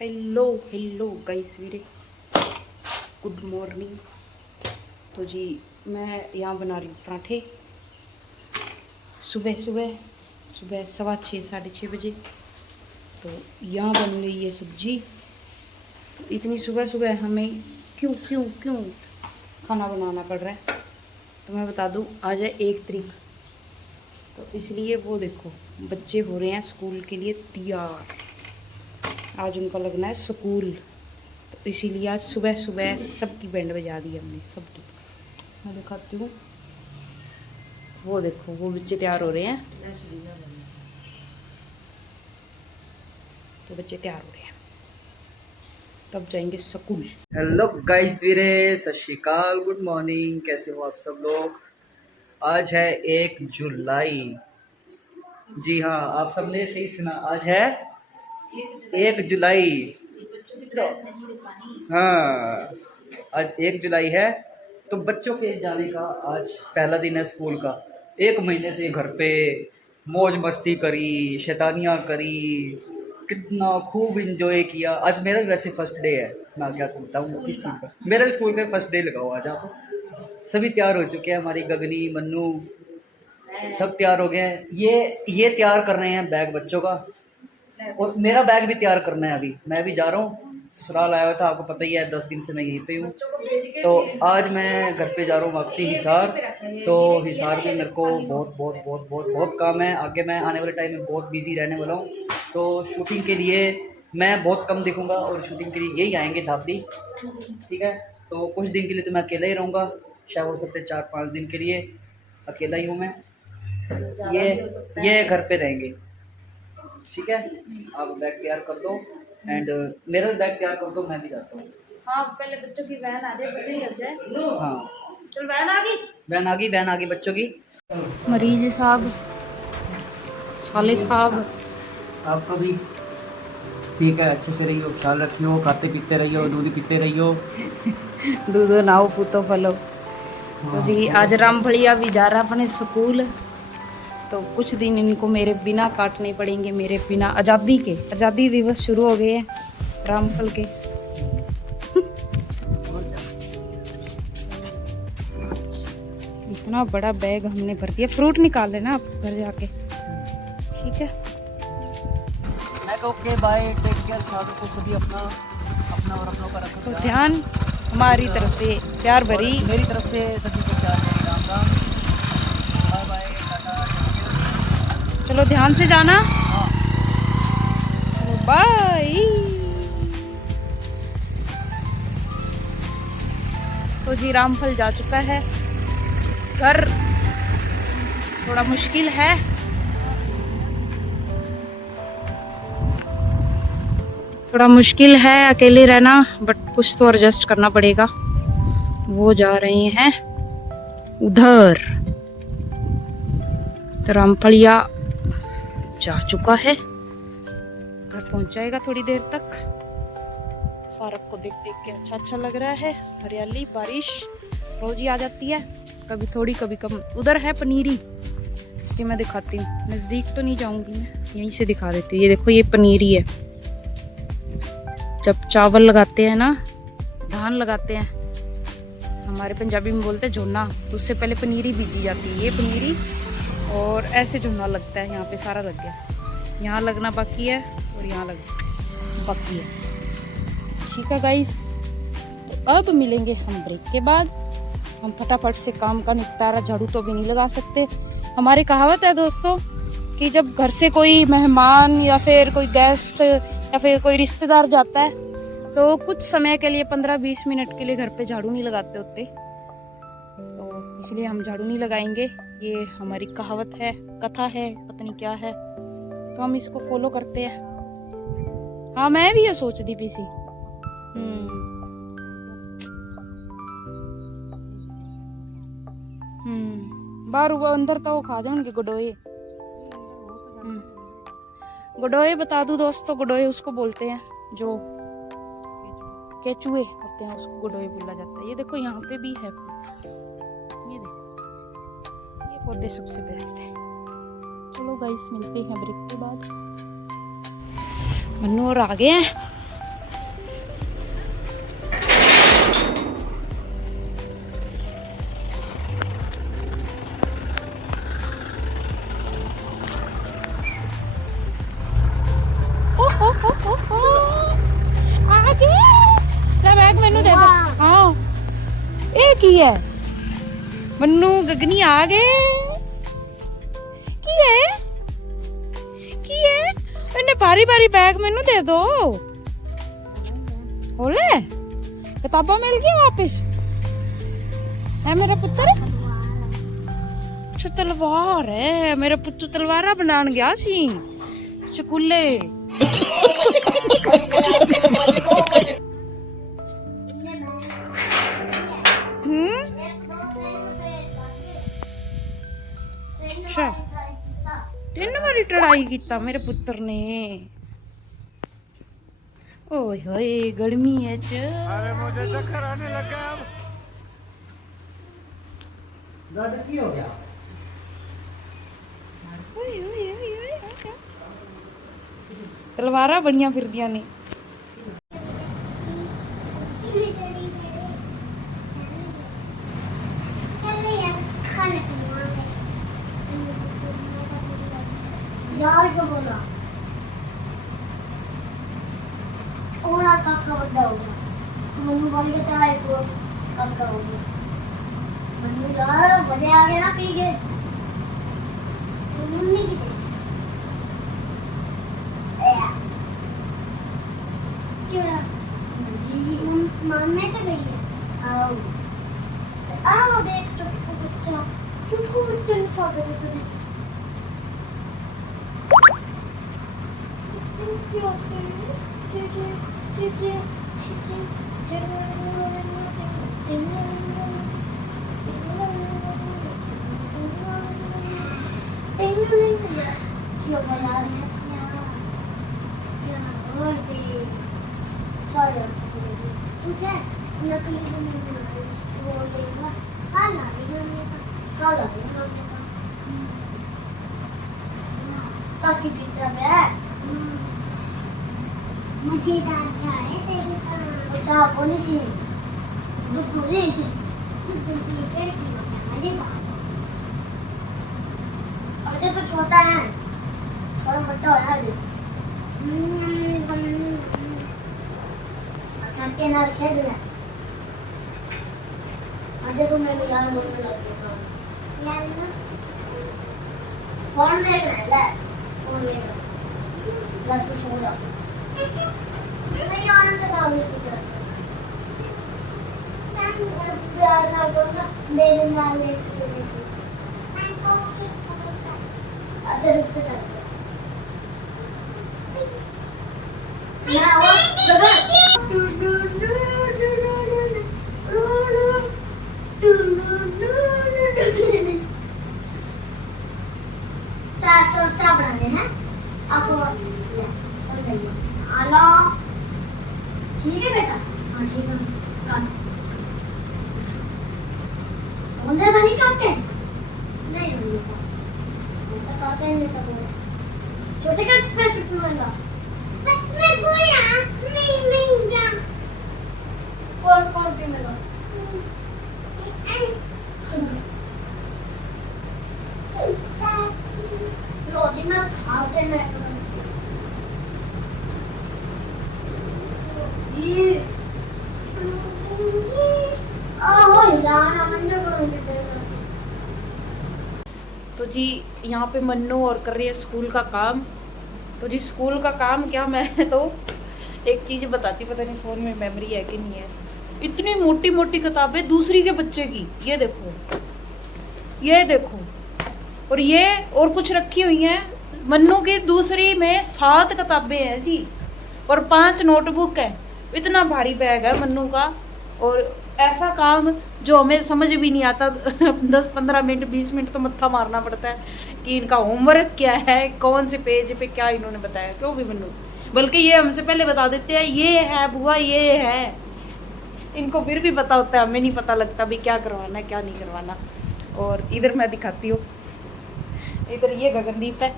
Hello hello guys वीरे, good morning. तो जी मैं यहाँ बना रही हूँ पराठे। सुबह सुबह सुबह 6:15 6:30 बजे। तो यहाँ बन गई है सब्जी। तो इतनी सुबह सुबह हमें क्यों क्यों क्यों खाना बनाना पड़ रहा है? तो मैं बता दूँ, आज है 1 तारीख। तो इसलिए वो देखो, बच्चे हो रहे हैं स्कूल के लिए तैयार। आज उनका लगना है स्कूल। तो इसीलिए आज सुबह सुबह सबकी बैंड बजा दी हमने, सबकी। मैं दिखाती हूँ, वो देखो वो बच्चे तैयार हो रहे हैं। तो बच्चे तैयार हो रहे हैं, तब जाएंगे स्कूल। हेलो गाइस वीरे, सत श्री अकाल, गुड मॉर्निंग। कैसे हो आप सब लोग? आज है 1 जुलाई। जी हाँ, आप सबने सही सुना, आज है 1 जुलाई। हाँ, आज 1 जुलाई है। तो बच्चों के जाने का आज पहला दिन है स्कूल का। 1 महीने से घर पे मौज मस्ती करी, शैतानियाँ करी, कितना खूब इंजॉय किया। आज मेरा भी वैसे फर्स्ट डे है। मैं क्या बताऊँ किस चीज़ का, मेरा भी स्कूल का फर्स्ट डे लगा हुआ आज। आप सभी तैयार हो चुके हैं, हमारी गगनी मन्नू सब तैयार हो गए हैं। ये तैयार कर रहे हैं बैग बच्चों का, और मेरा बैग भी तैयार करना है। अभी मैं भी जा रहा हूँ, ससुराल आया हुआ था, आपको पता ही है, 10 दिन से मैं यहीं पे हूँ। तो आज मैं घर पे जा रहा हूँ वापसी हिसार। तो हिसार में मेरे को बहुत बहुत बहुत बहुत बहुत काम है। आगे मैं आने वाले टाइम में बहुत बिजी रहने वाला हूँ। तो शूटिंग के लिए मैं बहुत कम दिखूँगा, और शूटिंग के लिए यही आएंगे धापदी, ठीक है। तो कुछ दिन के लिए तो मैं अकेला ही रहूँगा, शायद हो सकते 4-5 दिन के लिए अकेला ही हूँ मैं। ये घर पे रहेंगे, ठीक है। आप बैग तैयार कर दो, एंड मेरा भी बैग तैयार कर दो, मैं भी जाता हूँ। हाँ, पहले बच्चों की वैन आ जाए, बच्चे चल जाए। हाँ, चल वैन आ गई, वैन आ गई बच्चों की। मरीज साहब, साले साहब। आपका भी ठीक है, अच्छे से रहियो, ख्याल रखियो, खाते पीते रहियो, दूध पीते रहियो। दूधो नाओ पूतो फलो। तो जी हाँ, आज राम भैया भी जा रहा अपने स्कूल। तो कुछ दिन इनको मेरे बिना काटने पड़ेंगे, मेरे बिना। आज़ादी दिवस शुरू हो गए हैं रामफल के। इतना बड़ा बैग हमने भर दिया। फ्रूट निकाल लेना आप घर जाके, ठीक है। मैं कहूँ ओके बाय, टेक केयर, ख्याल रखो सभी अपना अपना और अपनों का रखो तो ध्यान। ध्यान हमारी तरफ से प्यार भरी, मेरी तरफ से सभी को प्यार भरी Ram Ram. Bye bye, tata. चलो ध्यान से जाना। हाँ, चलो बाय। तो जी रामफल जा चुका है घर। थोड़ा मुश्किल है, थोड़ा मुश्किल है अकेले रहना, बट कुछ तो एडजस्ट करना पड़ेगा। वो जा रहे हैं उधर। तो रामफलिया जा चुका है, घर पहुंच जाएगा थोड़ी देर तक। पार्क को देख देख के अच्छा अच्छा लग रहा है। हरियाली, बारिश रोज ही आ जाती है, कभी थोड़ी कभी कम। उधर है पनीरी, इसकी मैं दिखाती हूँ। नजदीक तो नहीं जाऊंगी मैं, यहीं से दिखा देती हूँ। ये देखो, ये पनीरी है। जब चावल लगाते हैं ना, धान लगाते हैं, हमारे पंजाबी में बोलते हैं झोना, तो उससे पहले पनीरी बीजी जाती है। ये पनीरी, और ऐसे झोना लगता है। यहाँ पे सारा लग गया, यहाँ लगना बाकी है, और यहाँ लग बाकी है, ठीक है गाइस। तो अब मिलेंगे हम ब्रेक के बाद। हम फटाफट से काम का निपटारा, झाड़ू तो भी नहीं लगा सकते। हमारी कहावत है दोस्तों कि जब घर से कोई मेहमान या फिर कोई गेस्ट या फिर कोई रिश्तेदार जाता है, तो कुछ समय के लिए 15-20 मिनट के लिए घर पे झाड़ू नहीं लगाते होते। तो इसलिए हम झाड़ू नहीं लगाएंगे। ये हमारी कहावत है, कथा है, पता नहीं क्या है। तो हम इसको फॉलो करते हैं। हाँ, मैं भी ये सोचती पी सी। बाहर हुआ, अंदर तो वो खा जाएंगे गडोए। गडोए बता दूं दोस्तों, गडोए उसको बोलते हैं जो केचुए होते हैं, उसको गडोए बोला जाता है। ये देखो यहाँ पे भी है, ये देखो, ये पौधे सबसे बेस्ट है। चलो गाइस, मिलते हैं ब्रेक के बाद। मन्नू और आ गए हैं, की है मन्नू गगनी आ गए की है इन्हें भारी भारी बैग मैनू दे दो बोले किताबा मिल गई वापस है मेरा पुत्र तलवार है मेरा पुत्र तलवारा बनान गया सी स्कूले अच्छा 3 बारी टड़ाई किया मेरे पुत्र ने ओए होए गर्मी है अरे मुझे चक्कर आने लगा अब की हो गया तलवारा बड़िया फिरदियां ने यार को बोला ओला काका बड़ा होगा मनु बोल के चाहे को काका होगा मनु यार बजे आ गए ना पी के मम्मी की क्या मम्मी तो गई है आओ देख चुटकू बच्चा ने छोटे बच्चे ने मजेदार चाय तेरे का अच्छा बोली सी दूध पूरी फिर मजेदार ऐसे तो छोटा है थोड़ा मोटा हो रहा है काके ना खेल ले आज तो मैं यार बोलने लग गया यार ना फोन देख रहा है ले फोन देख रहा है लग तो सो जा नहीं आनंद लाओ इधर प्यार ना बोलना मेरे नाल एक मैं को की अदर उत्तर ना वो चा बनाने हैं आपको हेलो ठीक है बेटा हाँ ठीक है काम अंदर बनी काटे नहीं बनी तो काटे नहीं तो छोटे का पे टूटेगा मैं गोया नहीं जा कौन पे मिला रोटी ना खाते नहीं तो जी यहाँ पे मन्नू और कर रही है स्कूल का काम। तो जी स्कूल का काम क्या, मैं तो एक चीज़ बताती, पता नहीं फ़ोन में मेमोरी है कि नहीं है। इतनी मोटी मोटी किताबें दूसरी के बच्चे की, ये देखो, ये देखो, और ये और कुछ रखी हुई हैं। मन्नू की दूसरी में 7 किताबें हैं जी, और 5 नोटबुक है। इतना भारी बैग है मन्नू का। और ऐसा काम जो हमें समझ भी नहीं आता 10-15 मिनट 20 मिनट तो मत्था मारना पड़ता है कि इनका होमवर्क क्या है, कौन से पेज पे क्या इन्होंने बताया, क्यों भी मन्नू, बल्कि ये हमसे पहले बता देते हैं, ये है बुआ, ये है। इनको फिर भी पता होता है, हमें नहीं पता लगता भी क्या करवाना है क्या नहीं करवाना। और इधर मैं दिखाती हूँ, इधर ये गगनदीप है,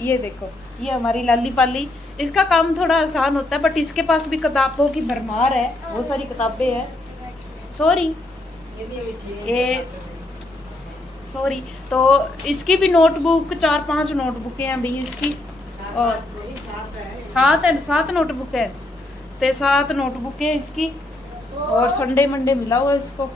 ये देखो, ये हमारी लाली पाली। इसका काम थोड़ा आसान होता है, बट इसके पास भी किताबों की भरमार है, बहुत सारी किताबें हैं। सॉरी, ये सॉरी। तो इसकी भी नोटबुक 4-5 नोटबुकें हैं अभी इसकी, और 7 नोटबुक है, तो 7 नोटबुकें इसकी। और संडे मंडे मिला हुआ इसको।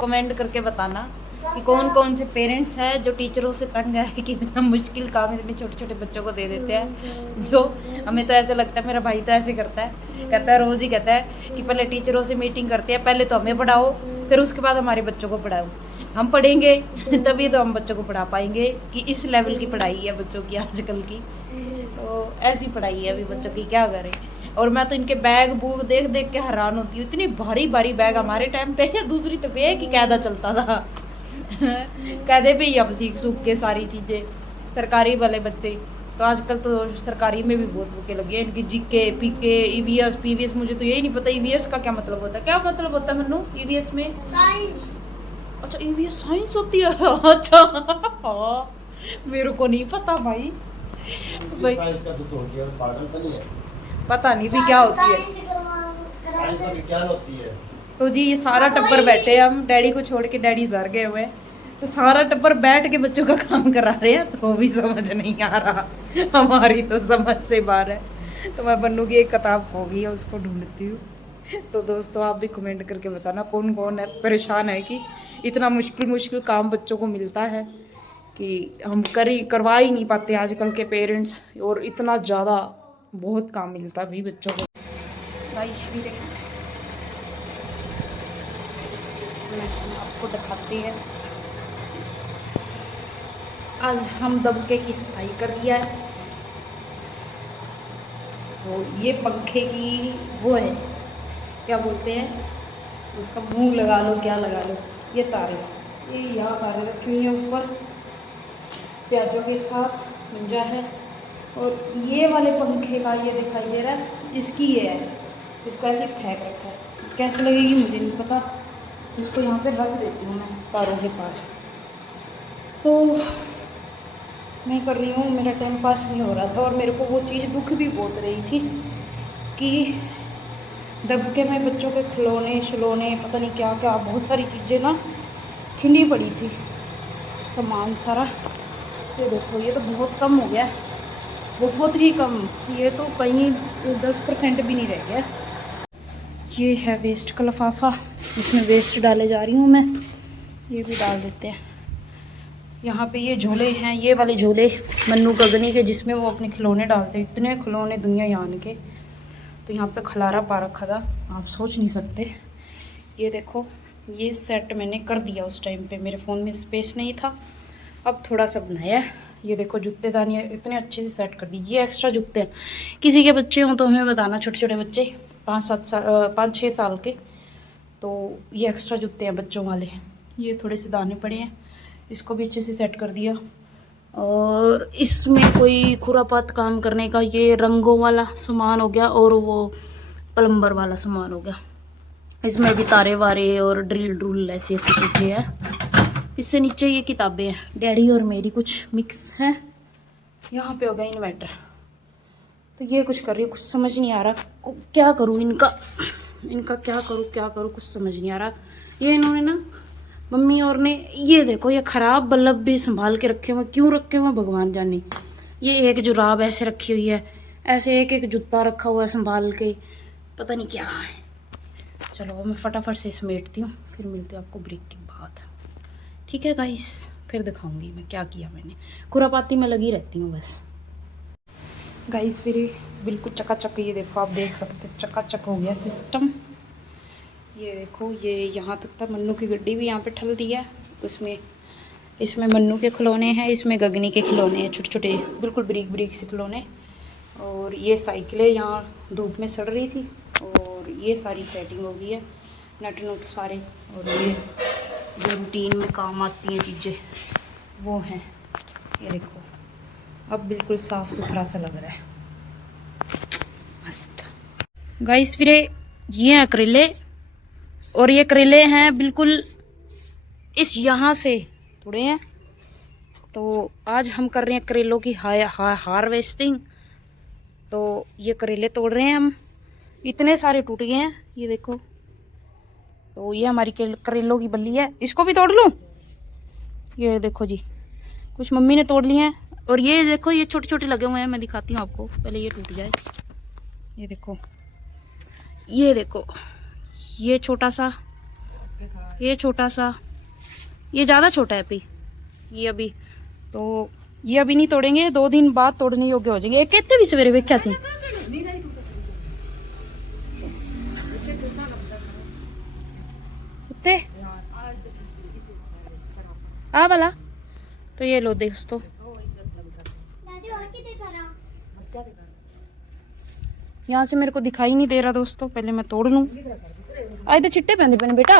कमेंट करके बताना कि कौन कौन से पेरेंट्स हैं जो टीचरों से तंग है कि इतना मुश्किल काम इतने छोटे छोटे बच्चों को दे देते हैं। जो हमें तो ऐसे लगता है, मेरा भाई तो ऐसे करता है रोज़ ही कहता है कि पहले टीचरों से मीटिंग करते हैं, पहले तो हमें पढ़ाओ फिर उसके बाद हमारे बच्चों को पढ़ाओ। हम पढ़ेंगे तभी तो हम बच्चों को पढ़ा पाएंगे कि इस लेवल की पढ़ाई है बच्चों की आजकल की। तो ऐसी पढ़ाई है अभी बच्चों की, क्या करें। और मैं तो इनके बैग बूग देख देख के हैरान होती हूँ, इतनी भारी भारी बैग हमारे टाइम पे या दूसरी तो वे की कायदा चलता था कायदे पे ही अब सीख सूख के सारी चीज़ें सरकारी वाले बच्चे। तो आजकल तो सरकारी में भी बहुत बुके लगी है इनकी, जीके पीके ईवीएस पीवीएस। मुझे तो यही नहीं पता ईवीएस का क्या मतलब होता है। क्या मतलब होता है मन्नू ईवीएस में? साइंस। अच्छा ईवीएस साइंस होती है अच्छा हाँ मेरे को नहीं पता भाई साइंस का तो हो गया, पागल तो नहीं है। पता नहीं भी क्या होती है। साइंस का विज्ञान होती है। तो जी ये सारा टब्बर बैठे हैं, हम डैडी को छोड़ के, डैडी जर गए हुए हैं, तो सारा टब्बर बैठ के बच्चों का काम करा रहे हैं। तो भी समझ नहीं आ रहा, हमारी तो समझ से बाहर है। तो मैं बन्नू की एक किताब खो गई है, उसको ढूंढती हूँ। तो दोस्तों आप भी कमेंट करके बताना कौन कौन है परेशान है कि इतना मुश्किल काम बच्चों को मिलता है कि हम करवा ही नहीं पाते आजकल के पेरेंट्स। और इतना ज़्यादा बहुत काम मिलता है भाई बच्चों को। आपको दिखाते हैं आज हम दबके की सफाई कर दिया है। तो ये पंखे की वो है, क्या बोलते हैं उसका, मुंह लगा लो क्या लगा लो, ये तारे, ये यहाँ तारे रखी हुई हैं ऊपर प्याजों के साथ मंजा है। और ये वाले पंखे का ये दिखाई दे रहा है, इसकी ये है, इसको ऐसे फेंक रखा है, कैसे लगेगी मुझे नहीं पता। इसको यहाँ पे रख देती हूँ मैं तारों के पास। तो मैं कर रही हूँ, मेरा टाइम पास नहीं हो रहा था और मेरे को वो चीज़ दुख भी बहुत रही थी कि दबके में बच्चों के खिलौने शिलौने पता नहीं क्या क्या बहुत सारी चीज़ें ना खिली पड़ी थी, सामान सारा। ये देखो ये तो बहुत कम हो गया, बहुत ही कम, ये तो कहीं 10% भी नहीं रह गया। ये है वेस्ट का लिफाफा, इसमें वेस्ट डाले जा रही हूँ मैं, ये भी डाल देते हैं। यहाँ पे ये झोले हैं, ये वाले झोले मन्नू गगनी के, जिसमें वो अपने खिलौने डालते हैं। इतने खिलौने दुनिया यान के, तो यहाँ पे खलारा पा रखा था, आप सोच नहीं सकते। ये देखो ये सेट मैंने कर दिया, उस टाइम पे मेरे फ़ोन में स्पेस नहीं था, अब थोड़ा सा बनाया है। ये देखो जूते दानी इतने अच्छे से सेट कर दी। ये एक्स्ट्रा जूते हैं, किसी के बच्चे हों तो हमें बताना, छोटे छोटे बच्चे 5-6 साल के, तो ये एक्स्ट्रा जूते हैं बच्चों वाले। ये थोड़े से दाने पड़े हैं, इसको भी अच्छे से सेट कर दिया। और इसमें कोई खुरापात काम करने का ये रंगों वाला सामान हो गया और वो प्लम्बर वाला सामान हो गया। इसमें भी तारे वारे और ड्रिल ड्रुल ऐसी ऐसी चीज़ें हैं। इससे नीचे ये किताबें हैं, डैडी और मेरी कुछ मिक्स हैं। यहाँ पे हो गया इन्वर्टर। तो ये कुछ कर रही हूँ, कुछ समझ नहीं आ रहा क्या करूँ, इनका क्या करूँ कुछ समझ नहीं आ रहा। ये इन्होंने ना मम्मी और ने, ये देखो ये ख़राब बल्ब भी संभाल के रखे हुए, क्यों रखे हुए भगवान जाने। ये एक जुराब ऐसे रखी हुई है, ऐसे एक एक जूता रखा हुआ है संभाल के, पता नहीं क्या है। चलो मैं फटाफट से समेटती हूँ, फिर मिलते हैं आपको ब्रेक के बाद। ठीक है गाइस, फिर दिखाऊंगी मैं क्या किया मैंने। खुरापाती में लगी रहती हूँ बस। गाइस फिर बिल्कुल चकाचक, ये देखो आप देख सकते हैं चकाचक हो गया सिस्टम। ये देखो ये यहाँ तक था, मन्नू की गड्डी भी यहाँ पे ठल दी है। इसमें मन्नू के खिलौने हैं, इसमें गगनी के खिलौने हैं, छोटे छोटे बिल्कुल बरीक बरीक से खिलौने। और ये साइकिलें यहाँ धूप में सड़ रही थी, और ये सारी सेटिंग हो गई है, नट नुट सारे। और ये जो रूटीन में काम आती हैं चीज़ें वो हैं। ये देखो अब बिल्कुल साफ़ सुथरा सा लग रहा है, मस्त। गाइस फिर ये हैं करेले, और ये करेले हैं बिल्कुल इस यहाँ से तोड़े हैं। तो आज हम कर रहे हैं करेलों की हार्वेस्टिंग। तो ये करेले तोड़ रहे हैं हम, इतने सारे टूट गए हैं, ये देखो। तो ये हमारी करेलों की बल्ली है, इसको भी तोड़ लूँ। ये देखो जी, कुछ मम्मी ने तोड़ लिए हैं। और ये देखो ये छोटे छोटे लगे हुए हैं, मैं दिखाती हूँ आपको, पहले ये टूट जाए। ये देखो ये छोटा सा, ये छोटा सा, ये ज़्यादा छोटा है अभी, ये अभी तो ये अभी नहीं तोड़ेंगे, 2 दिन बाद तोड़ने योग्य हो जाएंगे। कहते भी सवेरे वेख्या सी कुत्ते आ वाला। तो ये लो दोस्तों, यहाँ से मेरे को दिखाई नहीं दे रहा दोस्तों, पहले मैं तोड़ लूं। आज तो चिट्टे पैंदे पैने बेटा,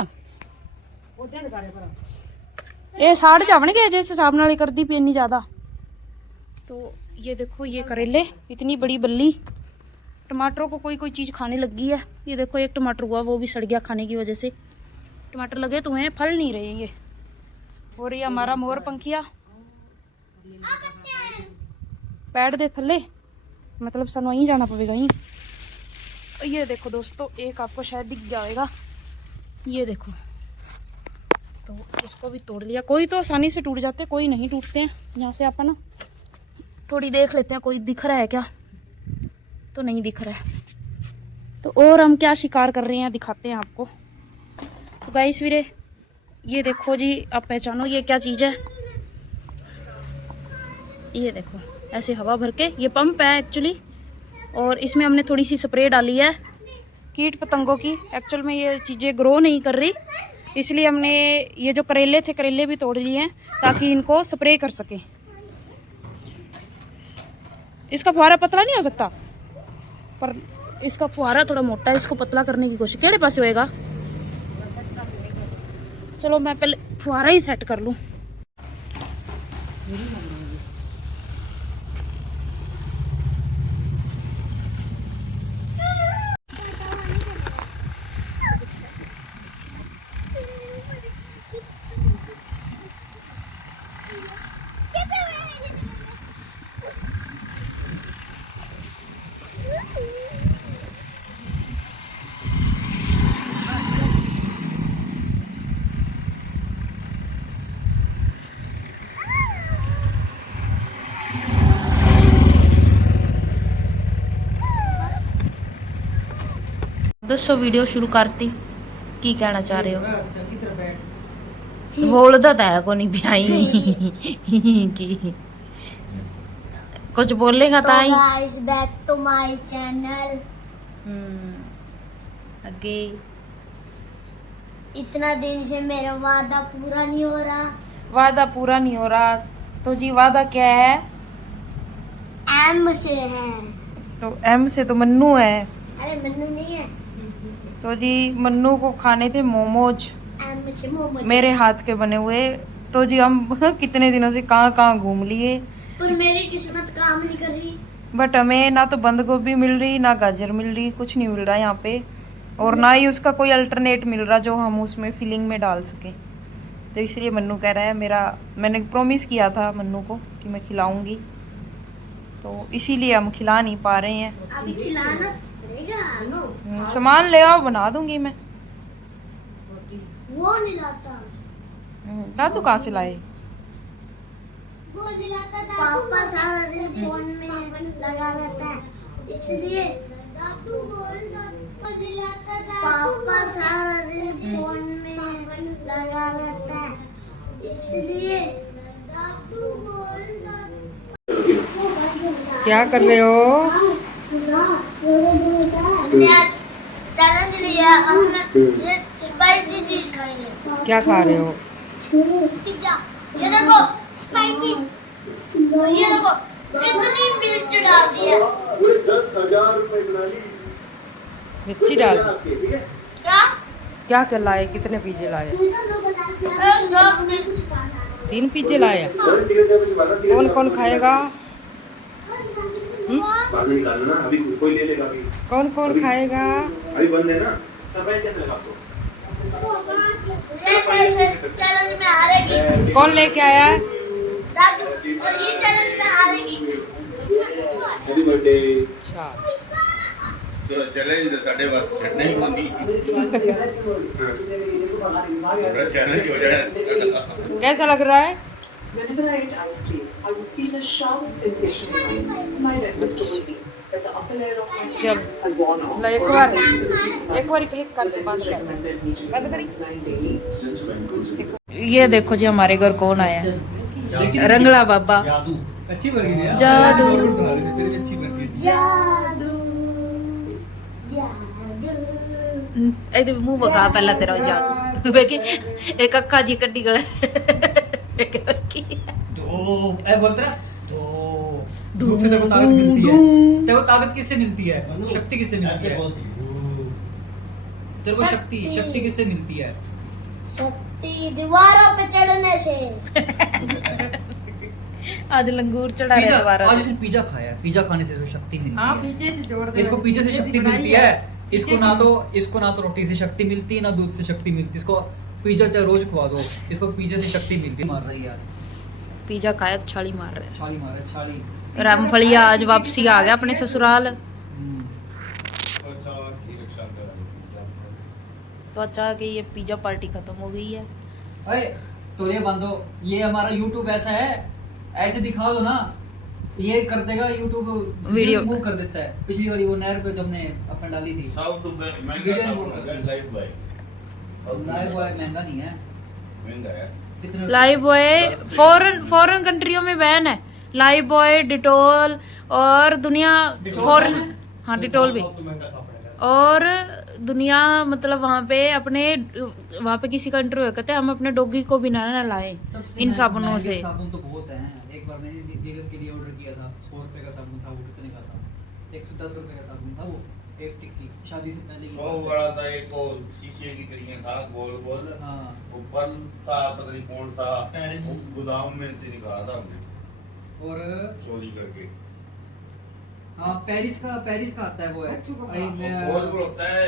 ये साड़ जावणगे जिस हिसाब नाल कर दी पी इन्नी ज्यादा। तो ये देखो ये करेले, इतनी बड़ी बल्ली। टमाटरों को कोई कोई चीज़ खाने लगी है। ये देखो एक टमाटर हुआ, वो भी सड़ गया खाने की वजह से। टमाटर लगे तो हैं, फल नहीं रहे ये। और ये हमारा मोर पंखिया पैड़ दे थले, मतलब सानू वहीं जाना पड़ेगा ही। ये देखो दोस्तों, एक आपको शायद दिख गया होगा, ये देखो। तो इसको भी तोड़ लिया। कोई तो आसानी से टूट जाते, कोई नहीं टूटते हैं। यहाँ से अपन ना थोड़ी देख लेते हैं, कोई दिख रहा है क्या, तो नहीं दिख रहा है। तो और हम क्या शिकार कर रहे हैं दिखाते हैं आपको। तो गाइस वीरे, ये देखो जी, आप पहचानो ये क्या चीज़ है। ये देखो ऐसे हवा भर के, ये पंप है एक्चुअली, और इसमें हमने थोड़ी सी स्प्रे डाली है कीट पतंगों की। एक्चुअल में ये चीज़ें ग्रो नहीं कर रही, इसलिए हमने ये जो करेले थे, करेले भी तोड़ लिए हैं ताकि इनको स्प्रे कर सके। इसका फुहारा पतला नहीं हो सकता, पर इसका फुहारा थोड़ा मोटा है, इसको पतला करने की कोशिश। केड़े पासे होएगा? चलो मैं पहले फुहारा ही सेट कर लूँ। दसो वीडियो शुरू करती, की कहना चाह रहे हो? बोलता तो है को नहीं प्याई की कुछ बोलेगा ताई। Guys back to my channel. आगे इतना दिन से मेरा वादा पूरा नहीं हो रहा। वादा पूरा नहीं हो रहा, तो जी वादा क्या है? एम से है। तो एम से तो मन्नू है। अरे मन्नू नहीं है, तो जी मन्नू को खाने थे मोमोज, एम से मोमोज, मेरे हाथ के बने हुए। तो जी हम कितने दिनों से कहाँ घूम लिए, पर मेरी किस्मत काम नहीं कर रही। बट हमें ना तो बंद गोभी मिल रही, ना गाजर मिल रही, कुछ नहीं मिल रहा यहाँ पे, और ना ही उसका कोई अल्टरनेट मिल रहा जो हम उसमें फिलिंग में डाल सके। तो इसलिए मन्नू कह रहा है, मैंने प्रॉमिस किया था मन्नू को कि मैं खिलाऊंगी, तो इसीलिए हम खिला नहीं पा रहे हैं। अभी खिलाना पड़ेगा। सामान ले आओ, बना दूंगी मैं। वो नहीं लाता, दादू कहाँ से लाए? वो नहीं लाता। पापा सारा दिन फोन में लगा रहता है, इसलिए दादू नहीं लाता। पापा सारा दिन फोन में लगा रहता है, इसलिए दादू क्या कर रहे हो? हमने आज चैलेंज लिया, हमने ये स्पाइसी चीज खाएंगे। क्या खा रहे हो? पिज्जा। ये देखो स्पाइसी, और ये देखो कितनी मिर्च डाल दी है। 10,000 रुपए बना ली। मिर्ची डाल क्या क्या कर लाए? कितने पिज्जे लाए? 3 पिज्जे लाए। कौन कौन खाएगा? बाद में निकालना ना, अभी कोई ले लेगा। अभी कौन कौन खाएगा? अभी बंद है ना, तब कैसे लगा आपको? ये चैलेंज में हारेगी कौन लेके आया? दादू, और ये चैलेंज में हारेगी। Happy birthday. अच्छा, तो चैलेंज साढ़े बस सेट नहीं होनी, बड़ा चैलेंज हो जाए। कैसा लग रहा है? Whenever I eat ice cream, I would feel a sharp sensation in my mind. My dentist told me that the upper चल एक बार क्लिक करके बंद करी। ये देखो जी हमारे घर कौन आया है। रंगला बाबा जादू अच्छी बन गई है जादू अच्छी बन गई जादू जादू ਇਹਦੇ ਮੂੰਹ ਬਗਾ ਪਹਿਲਾਂ ਤੇਰਾ ਜਾਦੂ ਵੇਖੀ ਇੱਕ ਅੱਖਾਂ ਜੀ ਕੱਢੀ ਗਲੇ ਇੱਕ ਅੱਖੀ दो ऐ बोलता है दो धूप से तेरे को ताकत मिलती है तेरे को ताकत किससे मिलती है शक्ति किससे मिलती है तेरे को शक्ति किससे मिलती है शक्ति दीवारों पे चढ़ने से आज लंगूर चढ़ा रहे दोबारा आज इसने पिज्जा खाया पिज्जा खाने से इसको शक्ति मिलती है इसको पिज्जा से शक्ति मिलती है इसको ना तो रोटी से शक्ति मिलती है ना दूध से शक्ति मिलती है इसको पिज्जा चाहे रोज खवा दो इसको पिज्जा से शक्ति मिलती है मार रही है यार पिज्जा खाया तो छाली मार रहे छाली मारे छाली रामफलिया आज वापसी आ गया अपने ससुराल तो अच्छा कि ये पिज्जा पार्टी खत्म हो गई है अरे तो ये बंदो ये हमारा YouTube ऐसा है ऐसे दिखा दो ना ये कर देगा YouTube वीडियो मूव कर देता है पिछली वाली वो नहर पे जब हमने अपन डाली थी साउथ महंगा साउथ है लाइफ बॉय लाइव बॉय महंगा नहीं है महंगा है कितने लाइफ बॉय फॉरेन कंट्रियों में बैन है लाइफ बॉय डिटोल और दुनिया फॉरेन हाँ डिटोल भी और दुनिया मतलब वहाँ पे किसी कंट्री में कहते हैं हम अपने डॉगी को भी ना लाए इन साबुनों से साबुन तो बहुत हैं एक बार मैंने नीलम के लिए ऑर्डर किया था 100 रुपए का साबुन था वो कितने का था 110 रुपए का साबुन था वो एक टिक्की शादी से पहले की 100 वाला था एक वो शीशे की तरीके था गोल गोल हाँ ऊपर था पता नहीं कौन सा वो गोदाम में से निकाला था हमने और चोरी करके हाँ पेरिस का आता है वो है गोल गोल होता है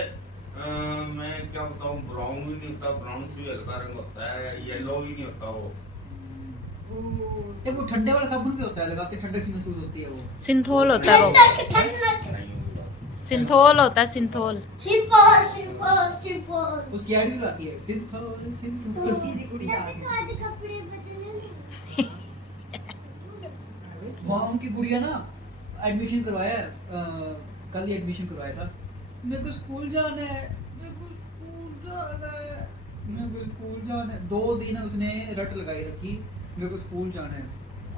मैं क्या बताऊं ब्राउन भी नहीं होता ब्राउन से हल्का रंग होता है येलो भी नहीं होता वो एक वो ठंडे वाला साबुन भी होता है लगाते ठंडक सी महसूस होती है वो सिंथोल होता है वो सिंथोल होता है सिंथोल सिंपल सिंपल सिंपल उसकी ऐड भी आती है सिंथोल सिंथोल की गुड़िया आज कपड़े बदलने वहाँ उनकी गुड़िया ना एडमिशन करवाया कल ही एडमिशन करवाया था मेरे को स्कूल जाना है 2 दिन उसने रट लगाई रखी मेरे को स्कूल जाना है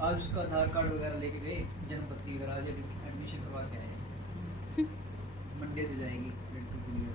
आज उसका आधार कार्ड वगैरह लेके गए जन्मपत्री वगैरह आज एडमिशन करवा के आए मंडे से जाएगी लड़की के लिए